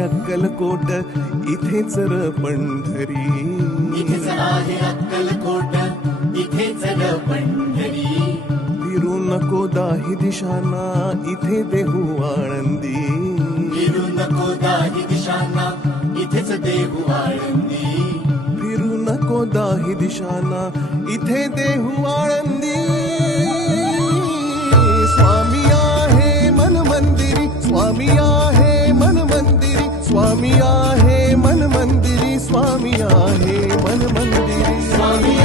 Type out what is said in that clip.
अक्कलकोट, इथेच र पंढरी. इथेच आहे अक्कलकोट, इथेच र पंढरी. फिरू नको दाही दिशांना, इथे देहू आळंदी. फिरू नको दाही दिशांना, इथेच देहू आळंदी. फिरू नको दाही दिशांना, इथे देहू आळंदी. स्वामी आहे मन मंदिरी, स्वामी आहे मन मंदिरी, स्वामी आहे मन मंदिरी, स्वामी आहे मन मंदिरी. स्वामी